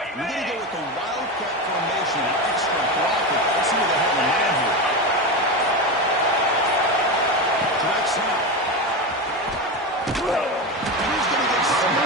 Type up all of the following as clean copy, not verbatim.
We're going to go with the wildcat formation, extra blocker. Let's see what they have in mind here. Direct snap. He's going to get smoked.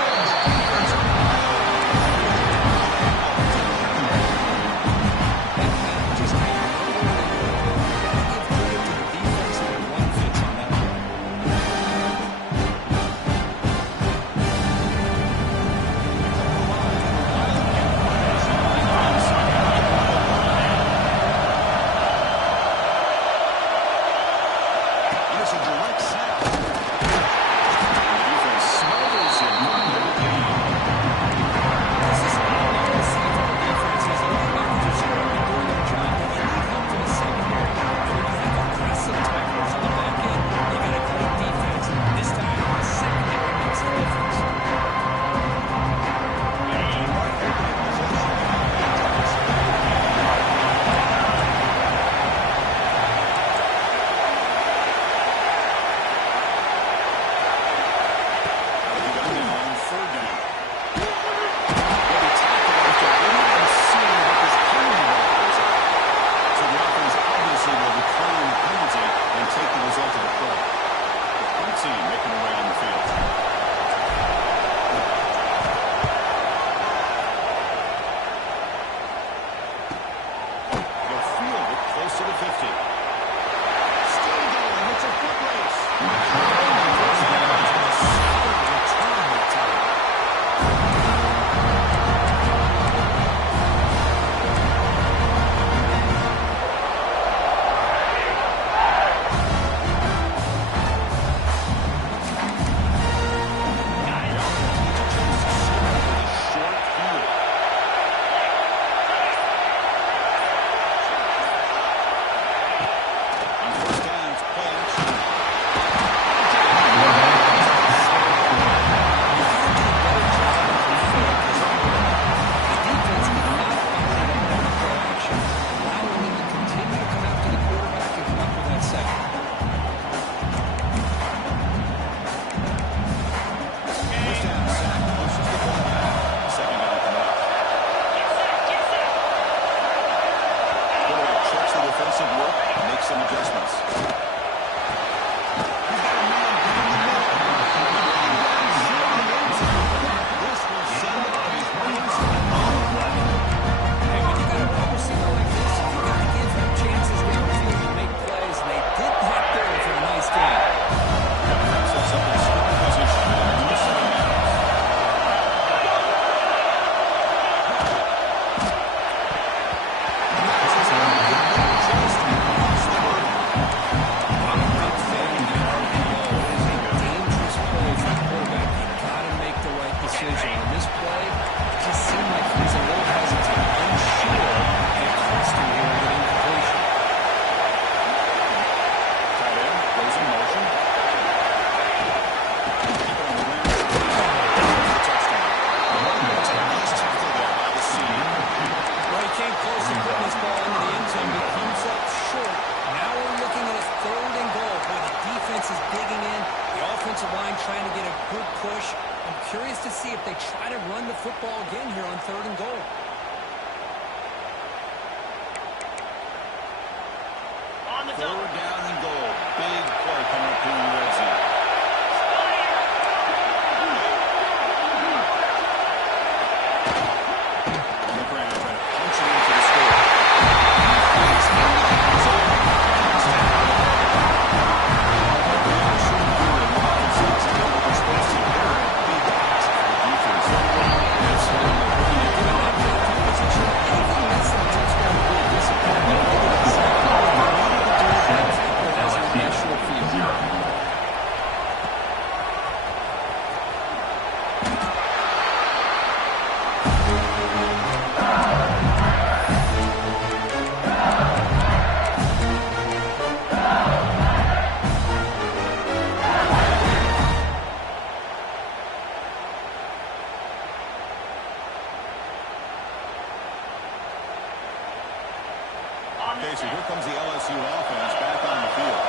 Okay, so here comes the LSU offense back on the field.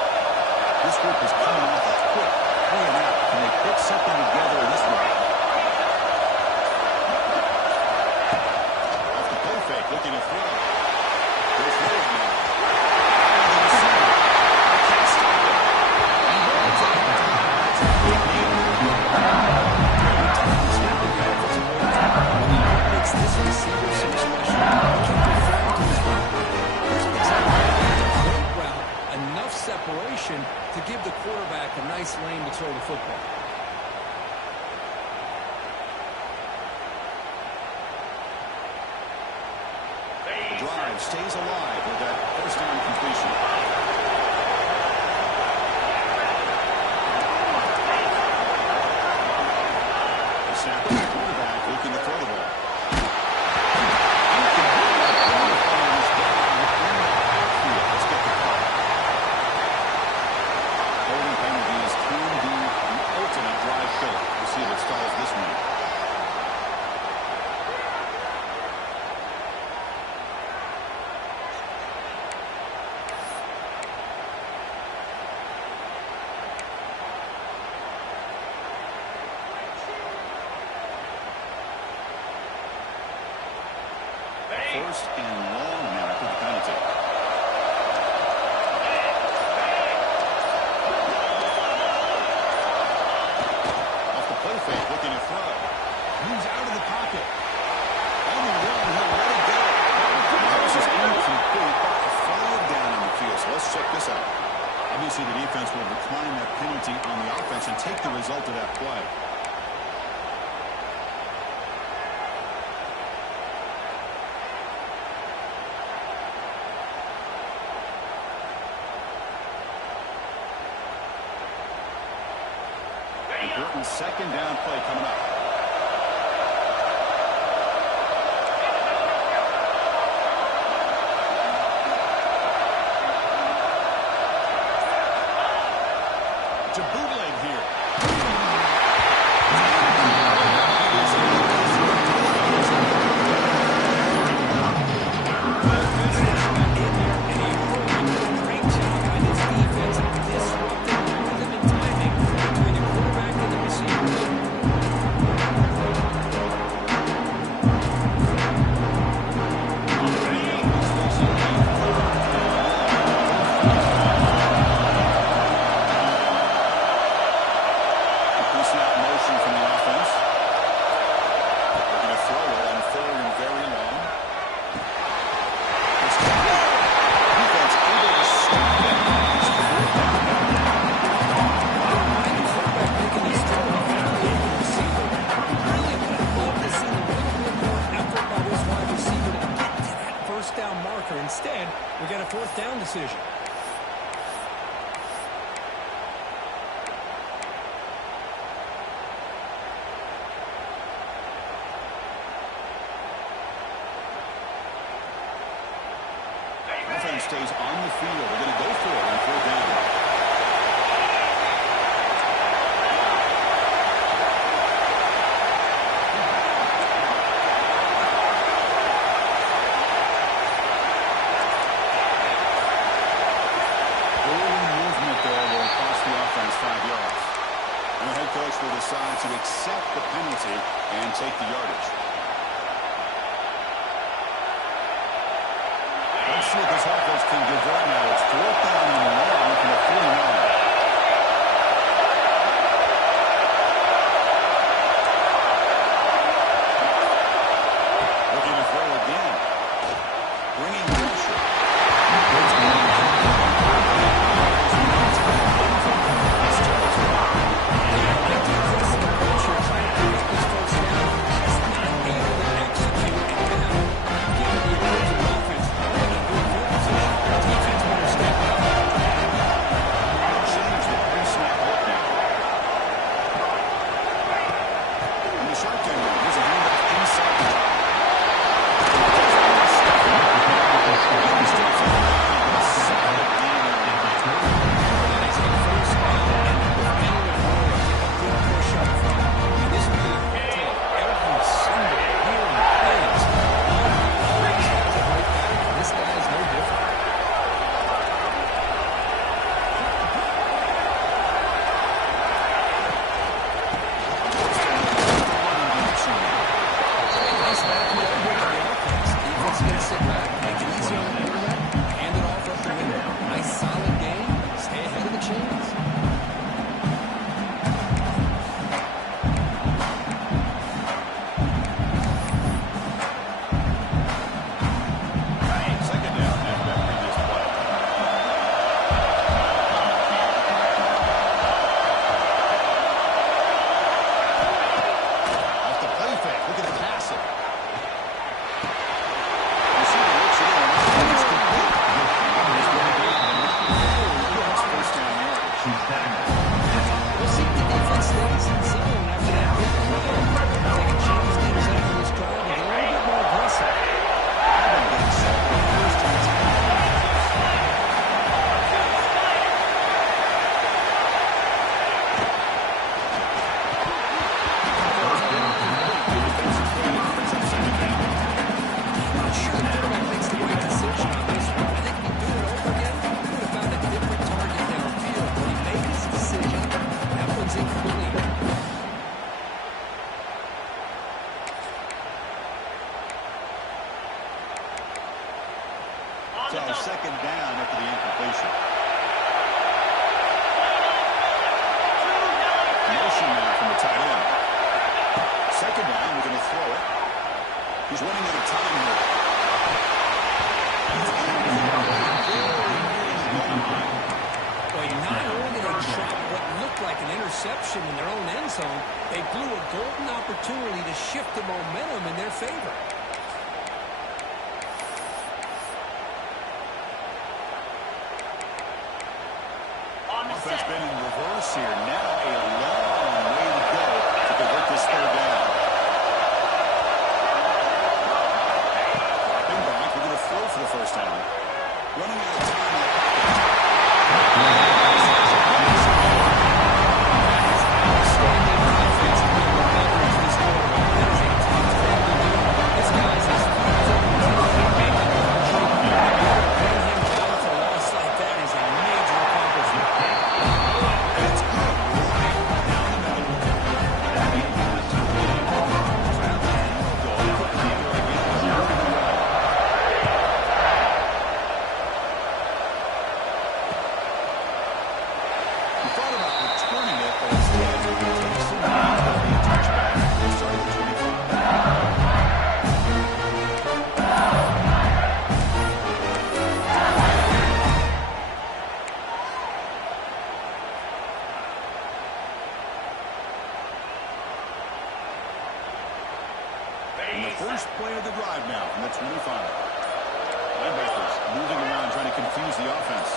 This group is coming off a quick 3-and-out. Can they put something together in this one? drive stays alive with that first down completion. The snap to the quarterback looking to throw the ball. Let's get the call. Holding penalties can be the ultimate drive killer. We'll see if it stalls this one. First and long now after the penalty. Off the play fake, looking to throw. Moves out of the pocket. On the run, he'll let it go. This is incomplete. A flag down on the field. So let's check this out. Obviously, the defense will decline that penalty on the offense and take the result of that play. Burton's second down play coming up. To bootleg here. Instead, we got a fourth down decision. Offense stays on the field. They're going to go for it on fourth down. And the head coach will decide to accept the penalty and take the yardage. Let's see if this offense can convert now. It's fourth down and long from the 49. Looking to throw again. Bringing pressure. So second down after the incompletion. Motion now from the tight end. Second down, we're going to throw it. He's running out of time here. Boy, not only did they drop what looked like an interception in their own end zone, they blew a golden opportunity to shift the momentum in their favor. Offense been in reverse here. Now a long way to go to convert this third down. Dropping back, we're going to throw for the first time. Running out of time in the pocket. And the first play of the drive now from the 25. Linebackers moving around trying to confuse the offense.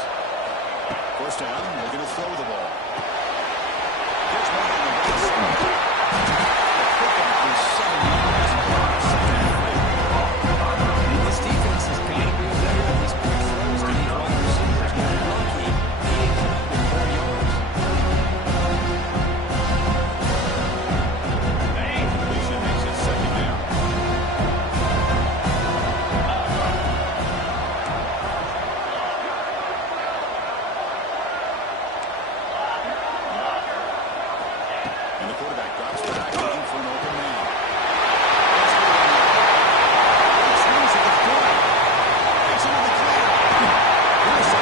First down, they're going to throw the ball. Gets one on the right side. Pickup is 7 yards. This defense has got to be better at these quick throws to these wide receivers. They're lucky they didn't come up with 4 yards. Completion makes it second down. And the quarterback drops back looking for an open man. Swings at the 40. Gets into the clear. Here's a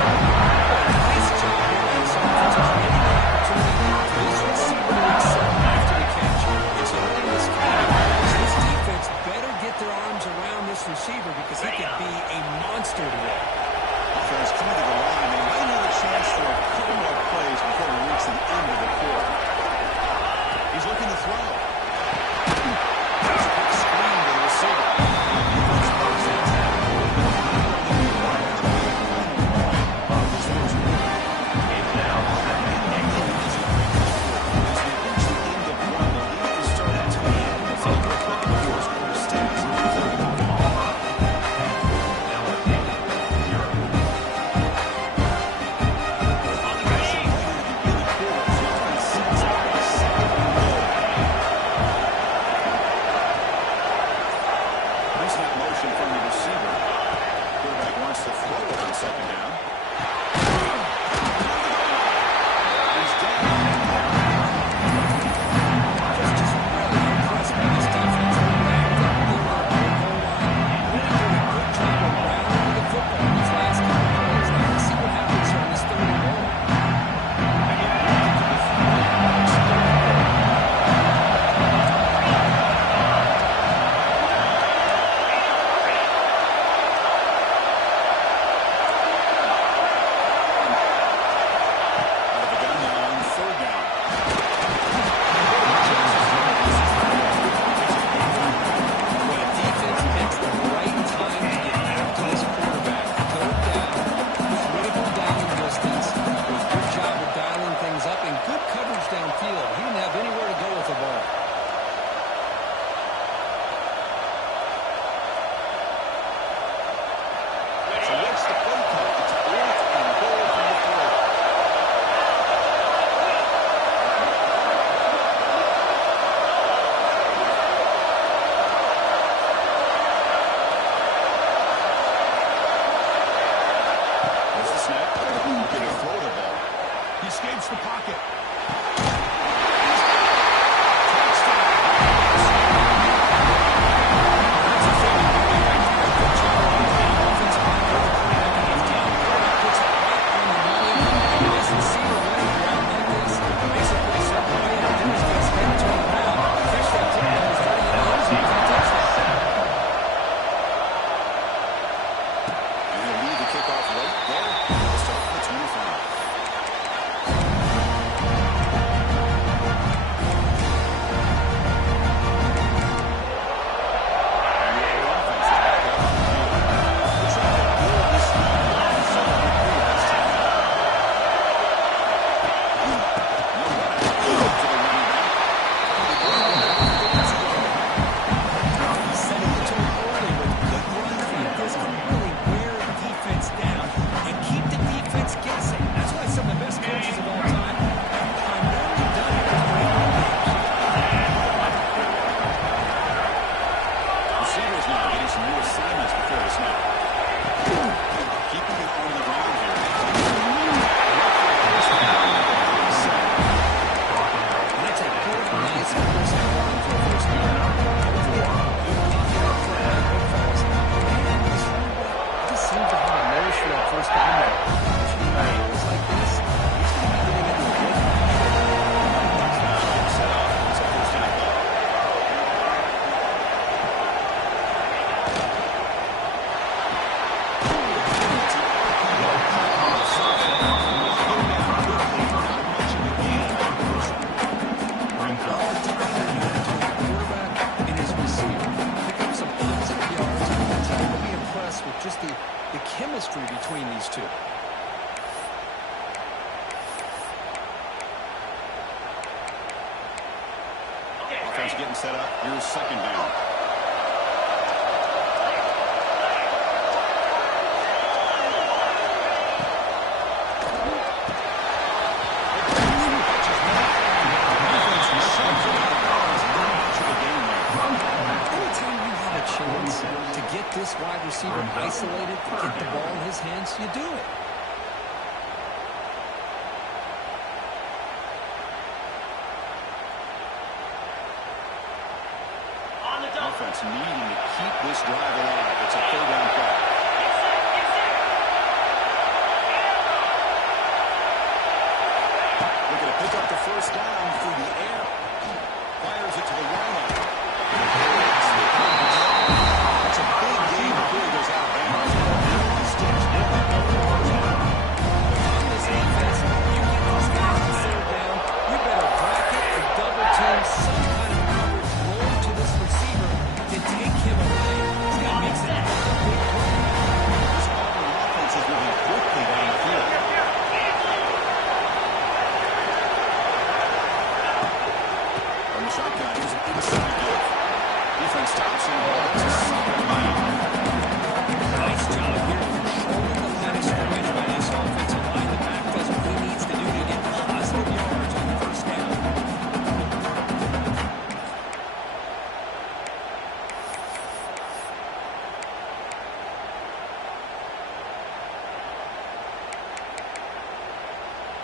Nice job here on this offense. Creating an opportunity for this receiver to excel after the catch. It's early in this game. This defense better get their arms around this receiver because he could be a monster today. offense coming to the line. They might have a chance for a couple more plays before we reach the end of the quarter. He's looking to throw. There's a quick screen to the receiver. Defense throws that tackle. This first quarter. It's now second and goal. As we reach the end of one, the lead is starting to end. So let's look at the first quarter stats in the third quarter. to. Offense getting set up. Here's second down. To get this wide receiver isolated, to get the ball in his hands, you do it. Offense needing to keep this drive alive. It's a third down play. Looking to pick up the first down through the air. Fires it to the right. It's a big game before he goes out of bounds. On this offense, you get these guys to settle down, you better bracket or double team some kind of coverage, roll to this receiver to take him away. This guy makes it a big play. This Auburn offense is moving quickly down the field. From the shotgun, here's an inside give. Defense stops him. It's a solid line. Nice job here controlling the line of scrimmage by this offensive line. The back does what he needs to do to get positive yards on the first down.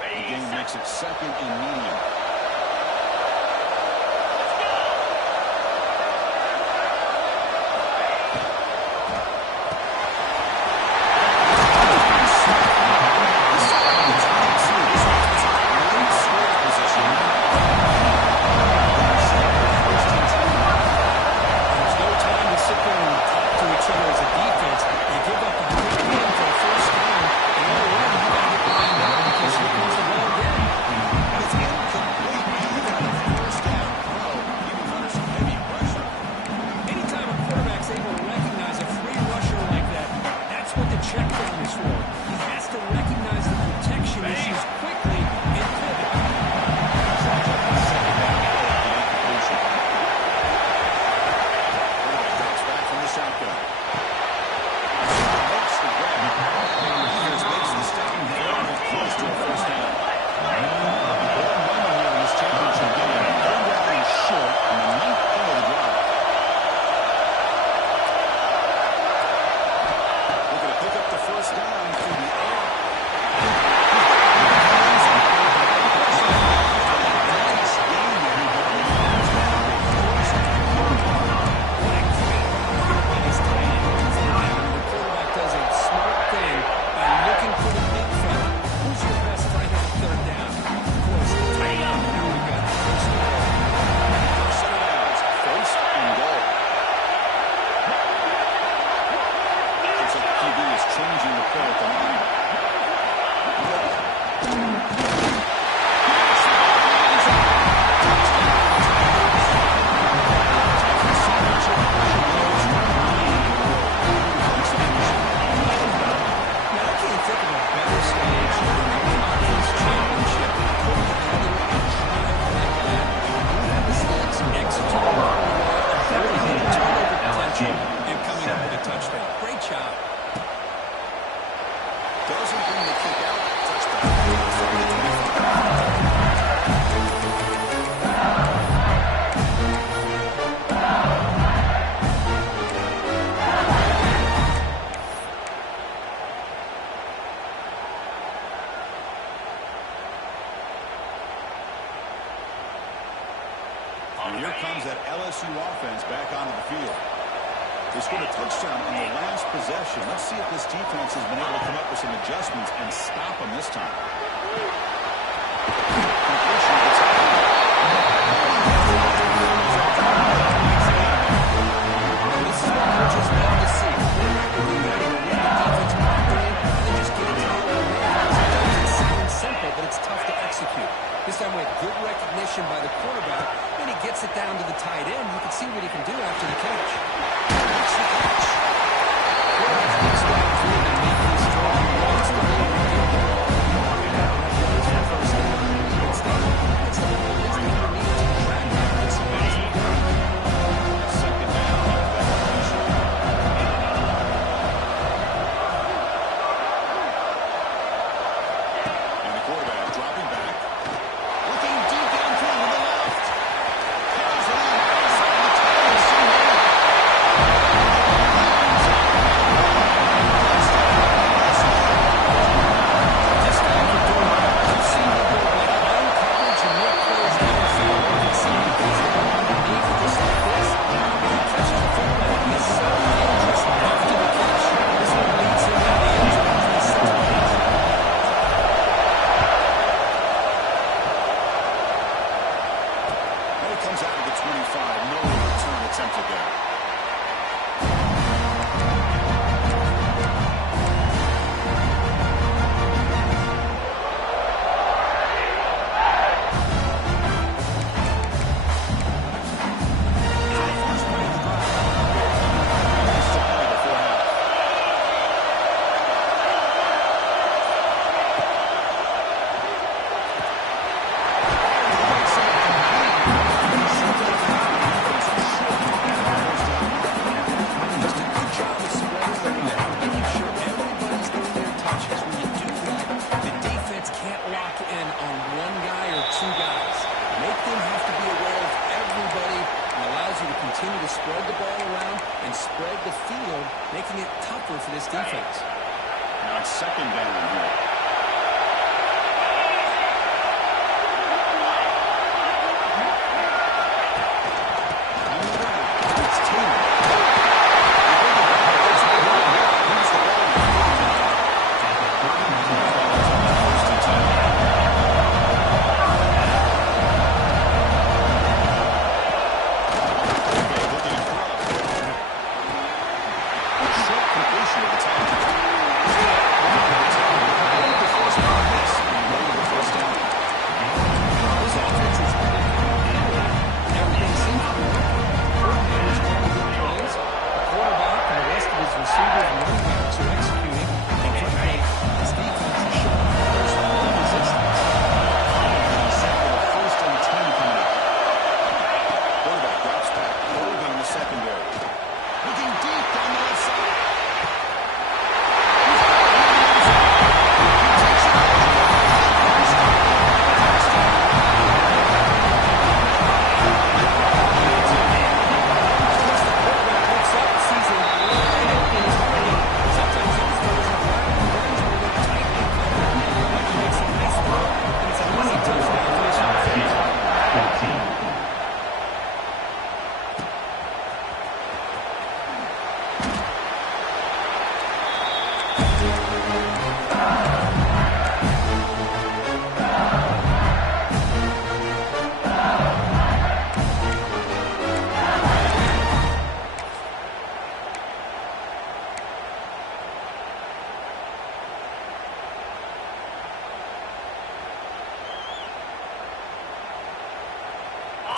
The game makes it second and medium. And here comes that LSU offense back onto the field. They scored a touchdown on the last possession. Let's see if this defense has been able to come up with some adjustments and stop them this time. This is what coaches love to see. They're ready to get the defense locked in and then just get it to the man. It sounds simple, but it's tough to execute. This time with good recognition by the quarterback, and he gets it down to the tight end. You can see what he can do after the catch. That's the catch. Quarterback's good stuff. Make these strong runs. comes out of the 25. No return attempted there. Continue to spread the ball around and spread the field, making it tougher for this defense. Now it's second down here.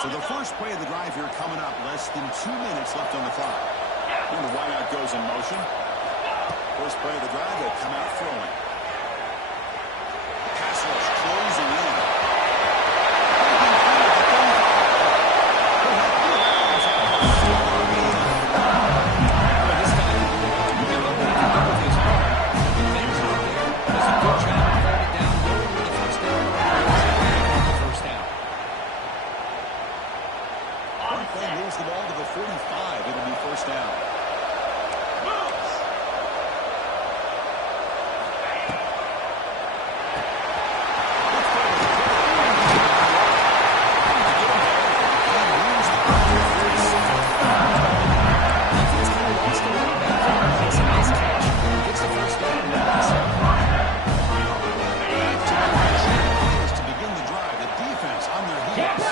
So the first play of the drive here coming up, less than 2 minutes left on the clock. And the wideout goes in motion. First play of the drive, they'll come out throwing. Pass rush closing in. The ball to the 45. It'll be first down. To begin the drive, the defense on their heels.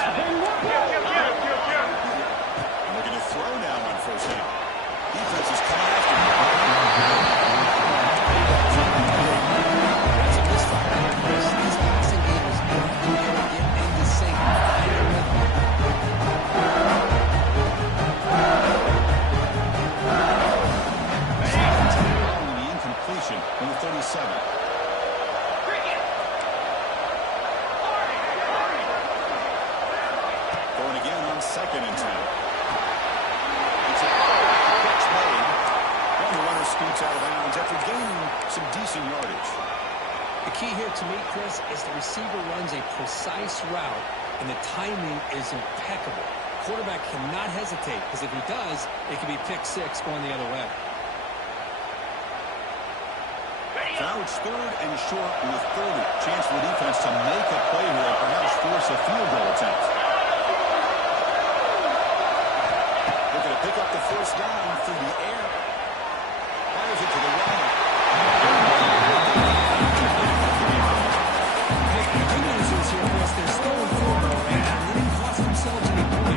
Throw now on first down. Defense is coming after him. That's a misfire here, Chris. This passing game is going to be able to get into sync. The incompletion on the 37. Going again on 2nd and 10. The runner scoots out of bounds after gaining some decent yardage. The key here to me, Chris, is the receiver runs a precise route, and the timing is impeccable. Quarterback cannot hesitate, because if he does, it could be pick six going the other way. Now it's 3rd and short with 30. Chance for the defense to make a play here and perhaps force a field goal attempt. Looking to pick up the first down through the air. Fires it to the right. The good news is here, Chris, they're still in field goal range, and they didn't cost themselves any points.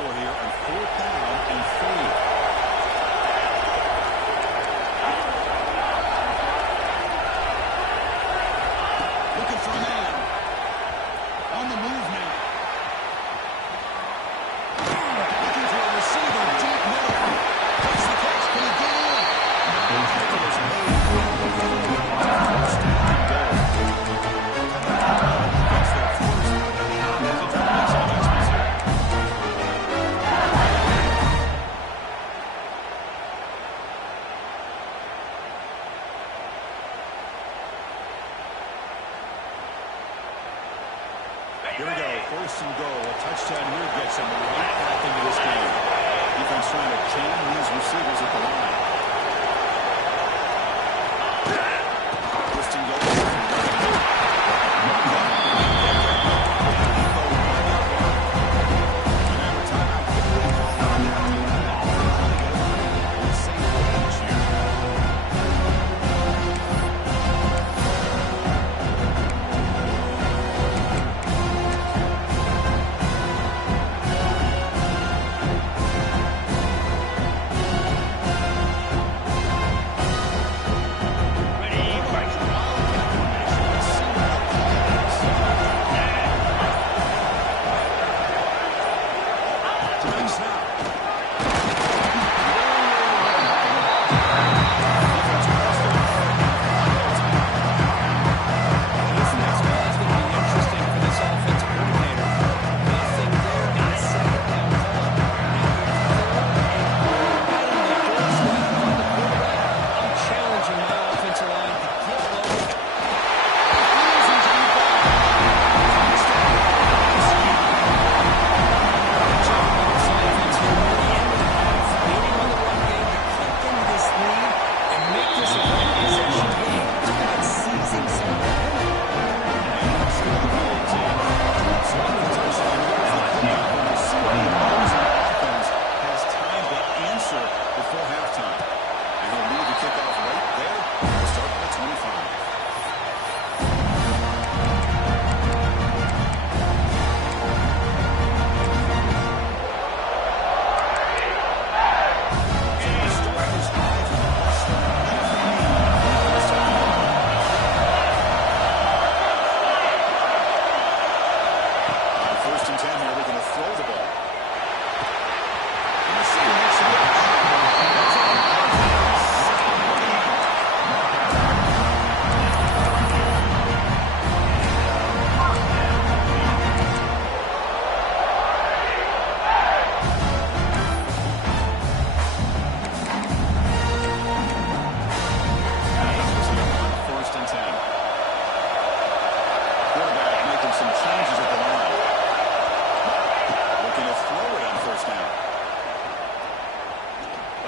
for here on 4th down and 3. Looking for a man. On the move now. Looking for a receiver deep middle. Takes the catch. Can he get in? Tackle is made. First down and goal. That's their first offensive adjustments here. Here we go, 1st and goal. A touchdown here gets them right back into this game. Defense trying to jam these receivers at the line. 1st and goal.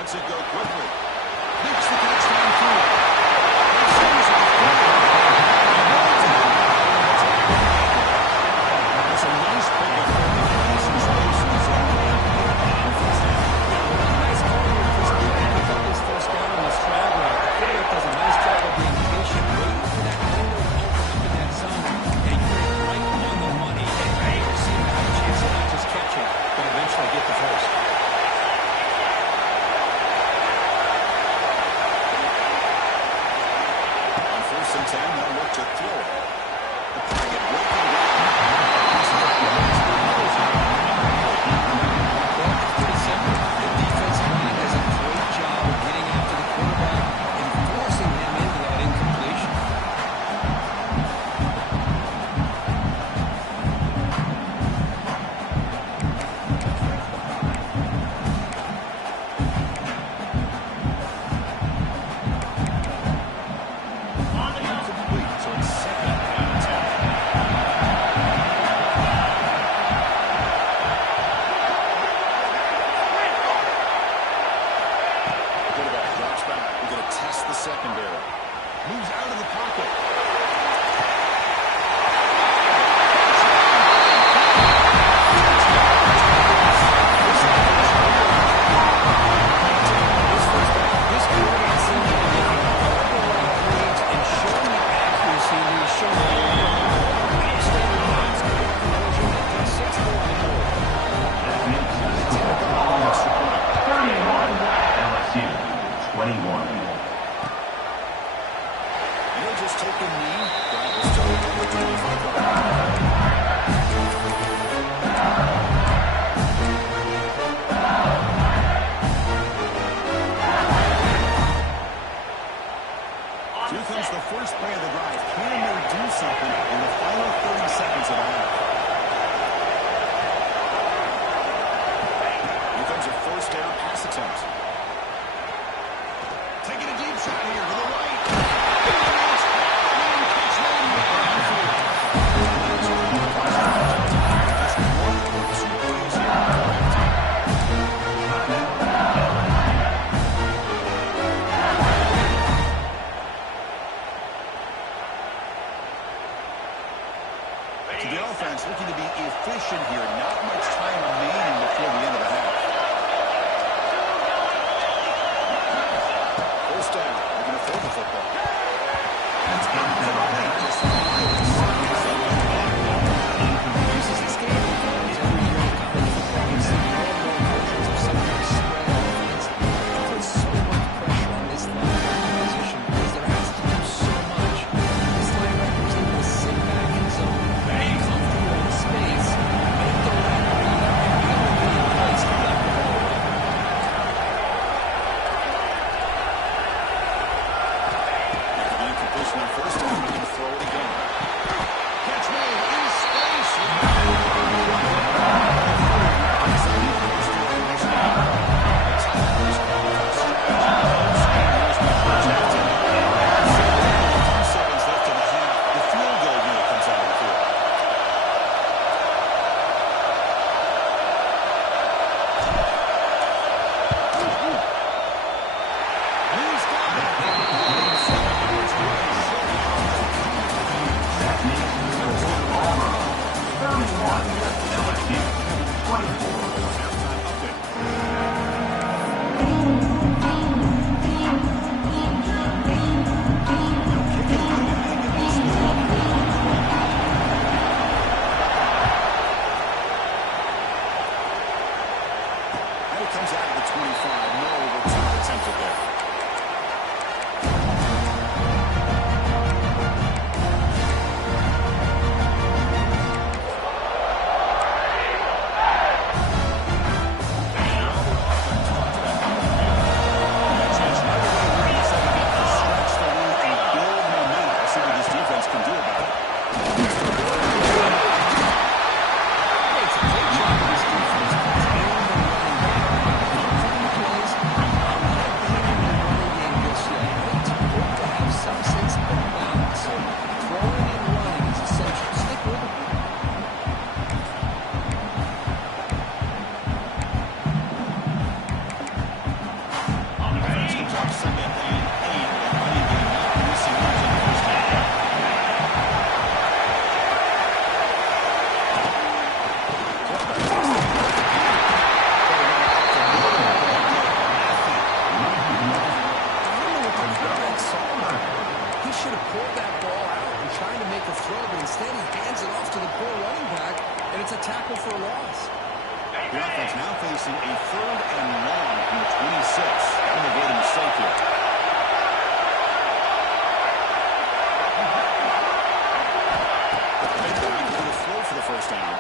Lets it go quickly. Makes the touchdown through. That's a nice pickup. Nice and space in the zone. Nice call here, Chris. Pick up this 1st down on this drag route. The quarterback does a nice job of being patient, waiting for that window to open up in that zone, and you're right on the money. And your receiver had a chance to not just catch it, but eventually get the first. They'll look to throw it. The pocket broken down. The defensive line does a great job of getting after the quarterback and forcing him into that incompletion. So it's 2nd and 10. Quarterback drops back. We're going to test the secondary. Moves out of the pocket. This quarterback seems to be making all the right reads and showing the accuracy he's shown all year. Outstanding pass, good conversion, and 6 more on the board. comes out of the 25. No return attempted there. The offense now facing a 3rd and long from the 26. Got to avoid a mistake here. Back to the throw for the first down.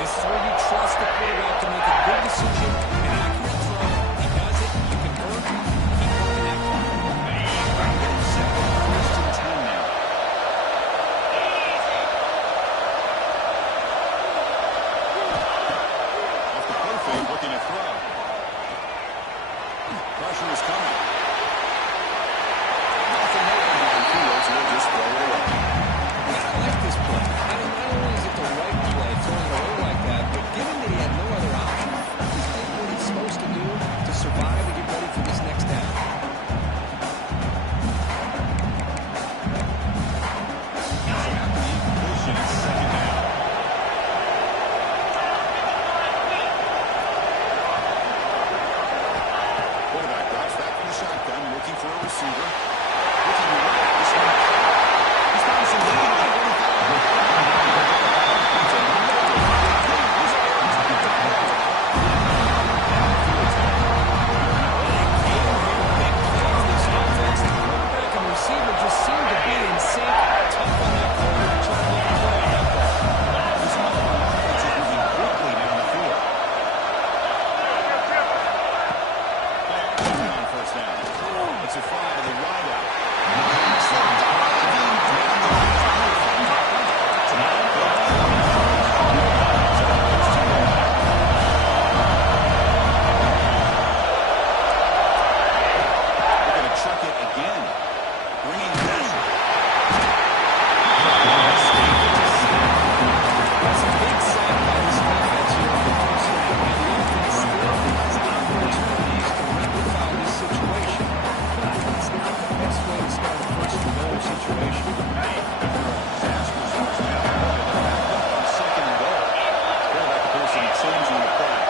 This is where you trust the quarterback to make a good decision, an accurate throw. He does it. You can work. Keep working that clock. Second, 1st and 10 now. Off the play fake, looking to throw. Pressure is coming. Nothing there on field, so we'll just throw it away. I like this play. Not only is it the right play, throwing it away like that, but given that he had no other option, he's did what he's supposed to do to survive and get ready for this next down. Completion is 2nd down. Quarterback drops back from the shotgun, looking for a receiver. Looking right. This one. He's found some lead on the 45. Receiver just seemed to be in sync, tough on that corner to try to make a play on that ball. This offense is moving quickly down the field. On 1st down. It's a fly to the wideout. They're going to chuck it again. Bringing pressure. That's a big sack by this defense here on the first snap. And the offense still has opportunities to rectify this situation. But it's not the best way to start a first-and-goal situation. Second and goal. Quarterback person changing the play.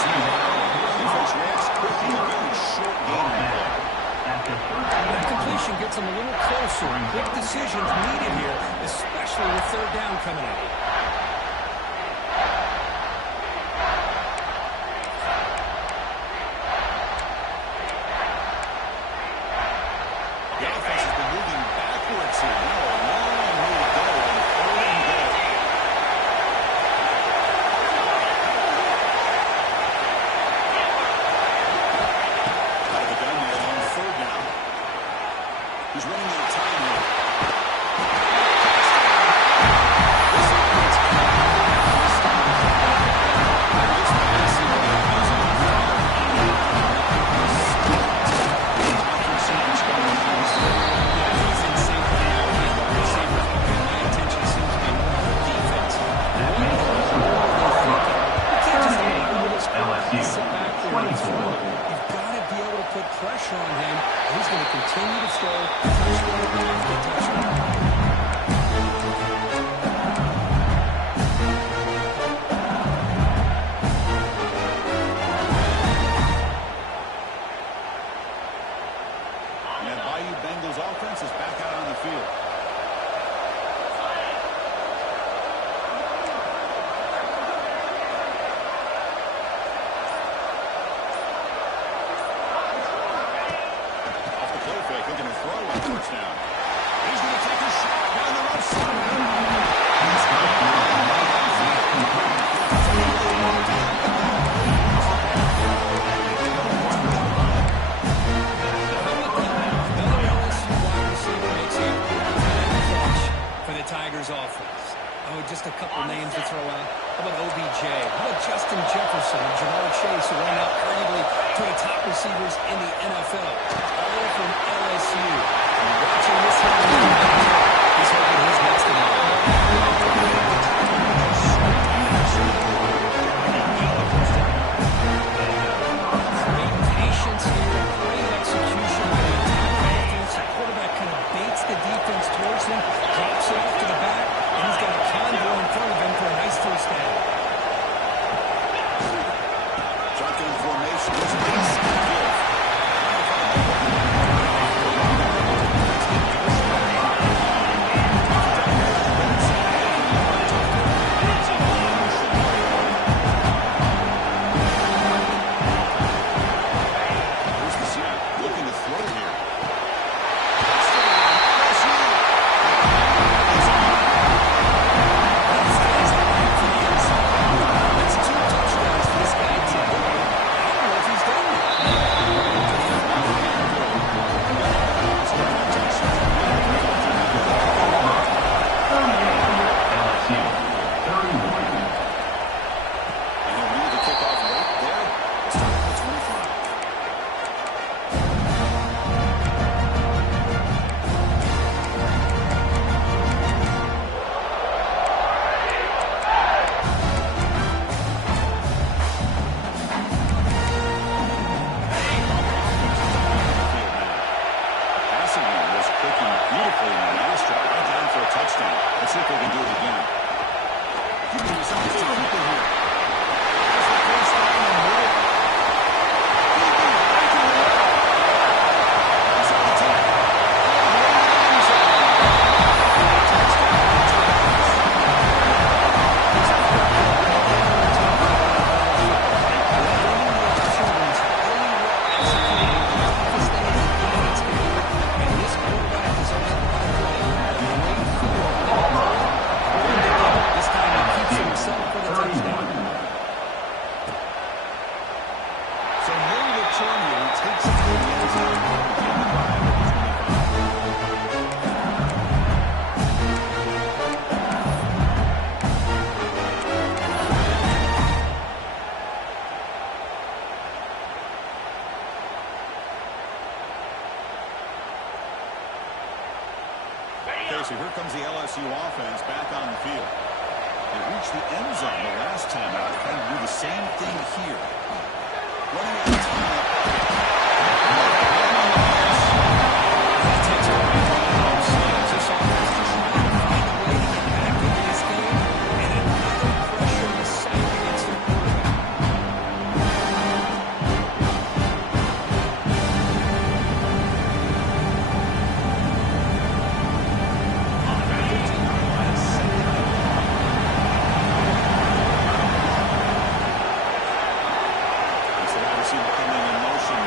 Defense reacts quickly. A very short game on the play. That completion gets them a little closer, and quick decisions needed here, especially with 3rd down coming up. The offense has been moving backwards here. Now a long way to go on 3rd and goal. Out of the gun there on 3rd down. He's running out of time here. OBJ? How about Justin Jefferson and Jamar Chase, who are now arguably two of the top receivers in the NFL? All from LSU. And watching this one, he's hoping he's next in line. Great patience here, great execution by the entire offense. The quarterback kind of baits the defense towards him, drops it off to the back, and he's got a convoy in front of him for a nice first down. Shotgun formation was a base give. Here's the snap, looking to throw here. That's 2 touchdowns for this guy today. I don't know if he's done yet. And he'll leave the kickoff right there. We'll start at the 25. Passing game was clicking beautifully in the last drive. Right down for a touchdown. Let's see if they can do it again. Give me this opportunity here. That's the first down and more. He's on the 10. This time he keeps it himself for the touchdown. So no return here. He takes it to the end zone. Begin the drive at the 25. Okay, so here comes the LSU offense back on the field. They reached the end zone the last time out. They're trying to do the same thing here. Running out of time. He takes a right on both sides. This offense just trying to find a way to get back into this game. And another pressure to sack against the quarterback. It's the wide receiver coming in motion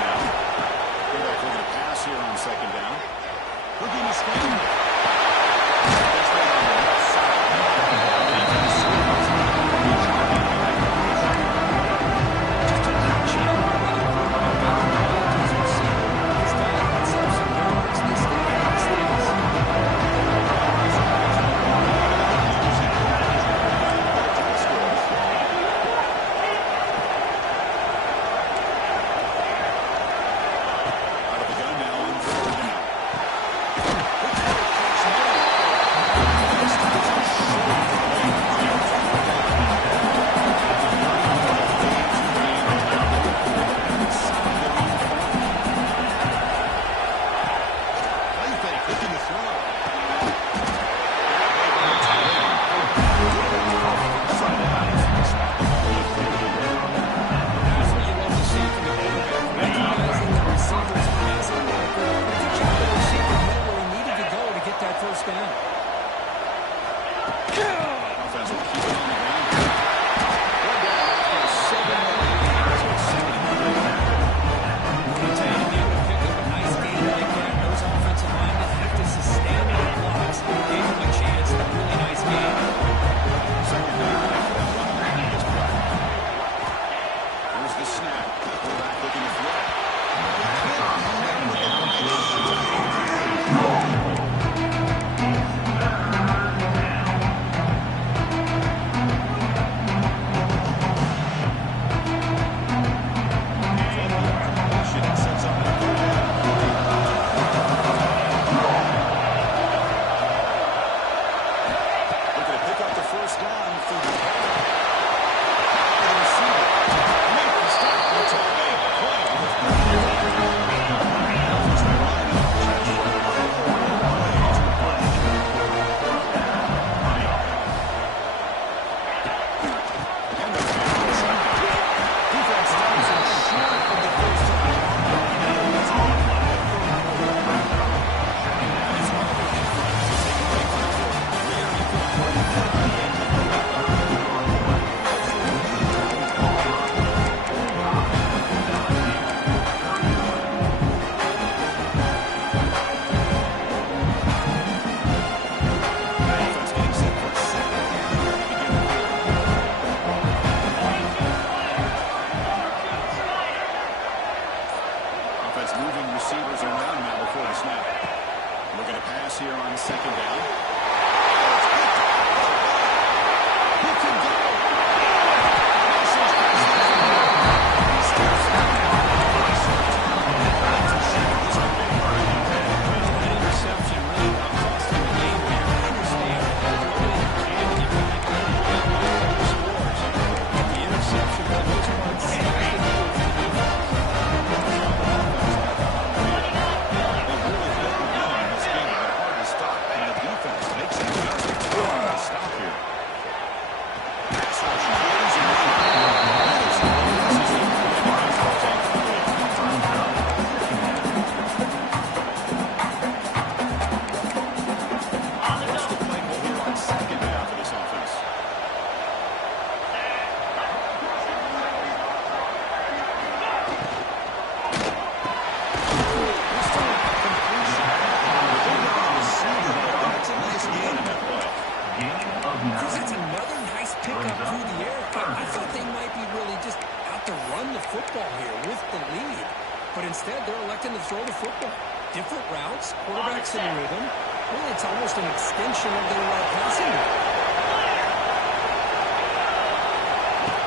but instead they're electing to throw the football. Different routes, quarterbacks in rhythm. Really, it's almost an extension of their passing game.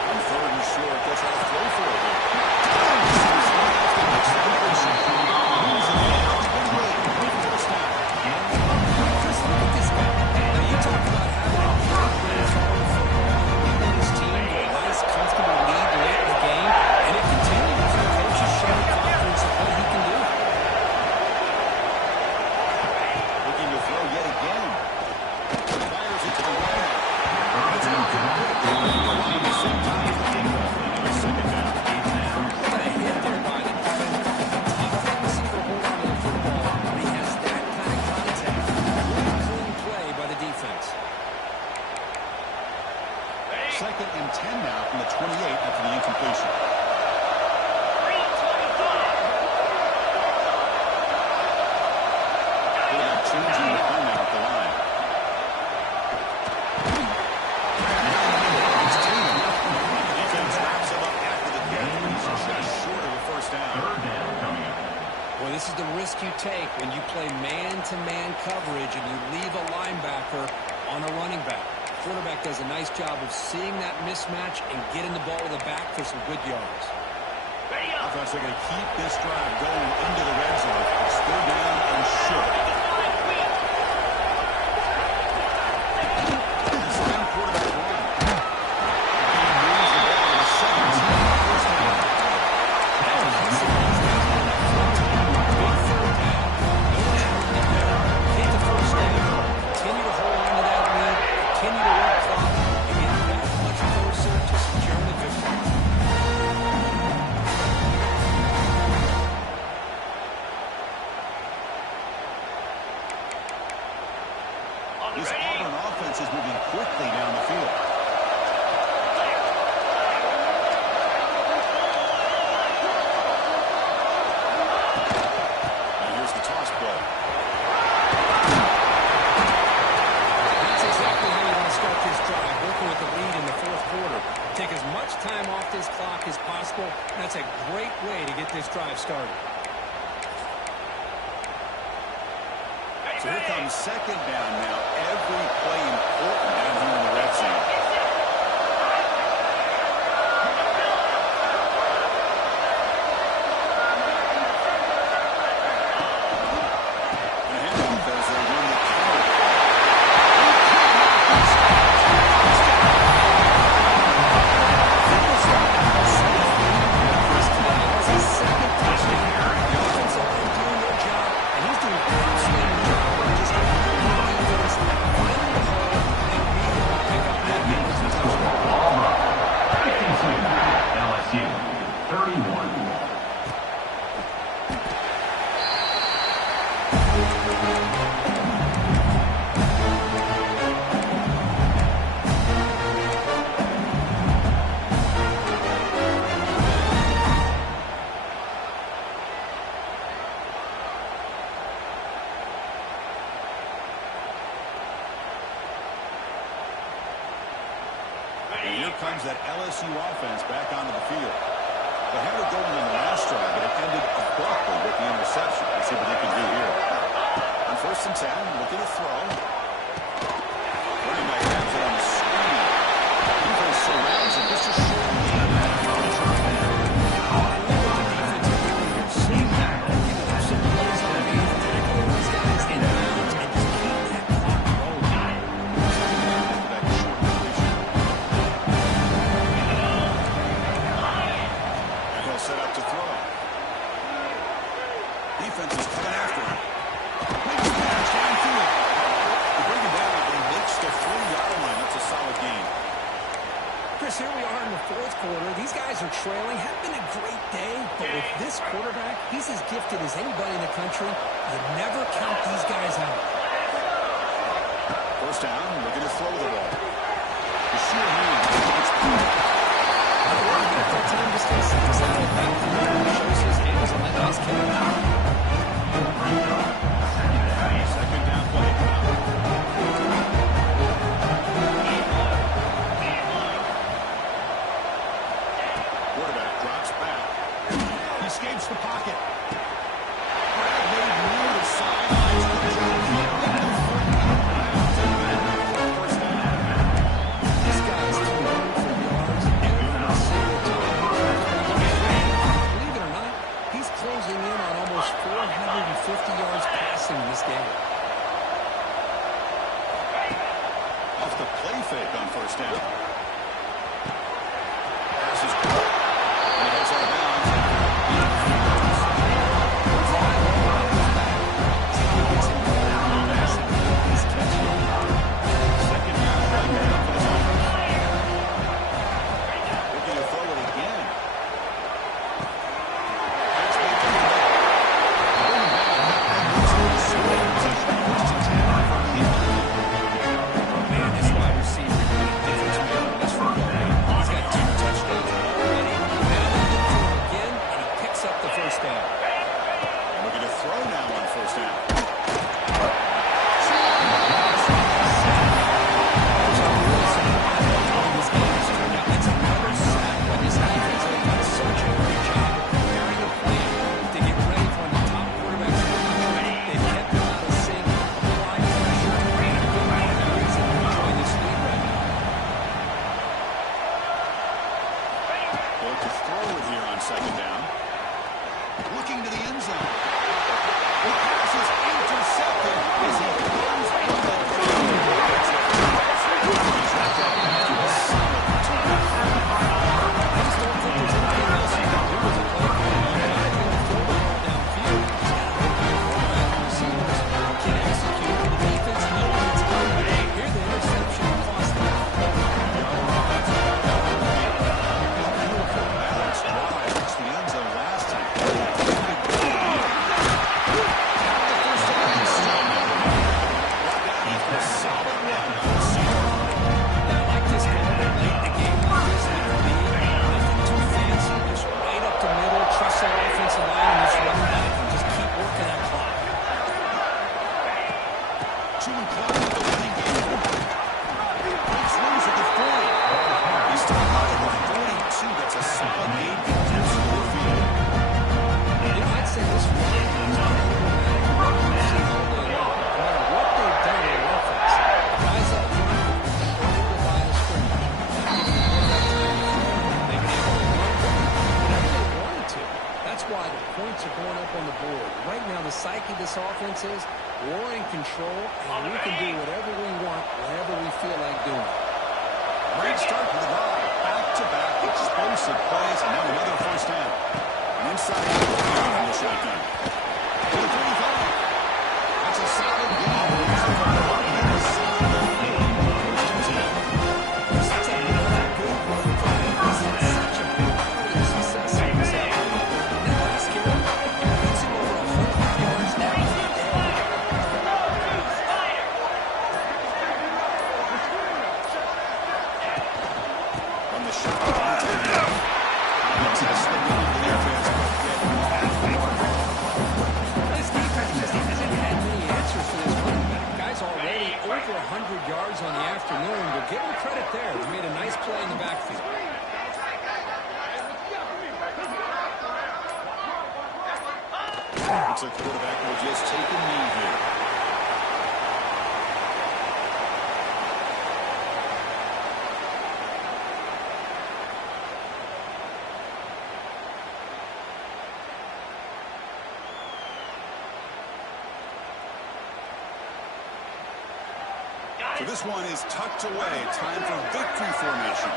On third and short, they'll try to throw for it. Chris, look at this guy. Now, you talk about having a confidence on the football, leading his team to a nice, comfortable lead late in the game, and it continues. The coach is showing confidence of what he can do. Looking to throw yet again. Fires it to the right. It's incomplete. Same time as the kickoff. Second down. Look at a hit there by the defender. Tough thing to see the hold on to the football when he has that kind of contact. Really clean play by the defense. Second and 10 now from the 28 after the incompletion. Quarterback changing the timeout at the line. Defense wraps him up after the catch, but he's just short of a first down. Well, this is the risk you take when you play man-to-man coverage and you leave a linebacker on a running back. Quarterback does a nice job of seeing that mismatch and getting the ball to the back for some good yards. Offense, they're going to keep this drive going into the red zone. It's third down and short. Slam quarterback run. He moves the ball to the 17. First down. Big third down. No turnover there. Get the first down. Continue to hold on to that lead. Continue to work clock and get that much closer to securing the victory. This Auburn offense is moving quickly down the field. And here's the toss play. That's exactly how you want to start this drive, working with the lead in the fourth quarter. Take as much time off this clock as possible. That's a great way to get this drive started. So here comes second down now. Every play important down here in the red zone. And a handoff as they run the counter. That's his second touchdown. The offensive line doing their job, and he's doing an outstanding job of just getting the defense, finding the hole, and being able to pick up that penalty touchdown. LSU 31. And here comes that LSU offense back onto the field. They had it going in the last drive, but it ended abruptly with the interception. Let's see what they can do here. On first and 10, looking to throw. Running back has it on the screen. Defense surrounds him. Just a short lead. Set up to throw. Defense is coming after him. Makes the pass downfield. They bring him down and makes the 3-yard line. That's a solid game. Chris, here we are in the fourth quarter. These guys are trailing. Have been a great day, but with this quarterback, he's as gifted as anybody in the country. You never count these guys out. First down, looking to throw the ball. The sure hand. It's perfect. That time just kind of sticks out of that. Shows his hands on that nice catch. Second down play. Quarterback drops back. He escapes the pocket. Made near the sidelines. Good job handling the football. First down. This guy's throwing for yards every single time. Believe it or not, he's closing in on almost 450 yards passing in this game. Off the play fake on first down. Pass is good. And it heads out of bounds. Second down. Looking to throw it again. Pass fake to the middle. Bring back. That moves to the scoring position. First and 10 from the 11. Man, this wide receiver is a difference maker in this football game. He's got 2 touchdowns already. Now they look for him again, and he picks up the first down. Looking to throw now on first down. It's another sack by this defense. They've done such a great job of preparing a plan to get ready for the top quarterbacks in the country. They've kept them out of sync, applying pressure, and a good part of the reason to enjoy this lead right now. They look to throw it here on second down. Looking to the end zone. The pass is intercepted as he comes in the I just don't think there's anything else you can do as a play caller. You gotta be able to throw the ball downfield. You just gotta hope your quarterback and receivers can execute. The defense knows it's coming. Here the interception cost them. beautiful balanced drive. Reached the end zone last time. Solid run. I like this call. Late in the game, like this, nothing too fancy. Just right up the middle, trust that offensive line, and just run back and just keep working that clock. Chewing clock with the running game. Breaks loose at the 40. He's still out at the 42. That's a solid gain. Gets to the field. I'd say this one is problematic. We've seen all day long. No matter what they've done on offense, guys up front have been holding the line of scrimmage, not giving the quarterback time to throw. They've been able to run whenever they wanted to. That's why the points are going up on the board. Right now, the psyche of this offense is we're in control, and we can do whatever we want, whenever we feel like doing it. Great start to the drive. Back-to-back explosive plays, and now another first down. An inside out from the shotgun. To the 35. That's a solid gain. He's the quarterback inside the 50. First and 10. That's another good run play. This is such a big part of the success of this effort. And that last carry, it puts him over 100 yards downfield. From the shotgun. Makes it a slip into the defense. This defense just hasn't had many answers for this running back. Guy's already over 100 yards on the afternoon, but give him credit there. He made a nice play in the backfield. Looks like the quarterback will just take a knee here. So this one is tucked away. Time for victory formation.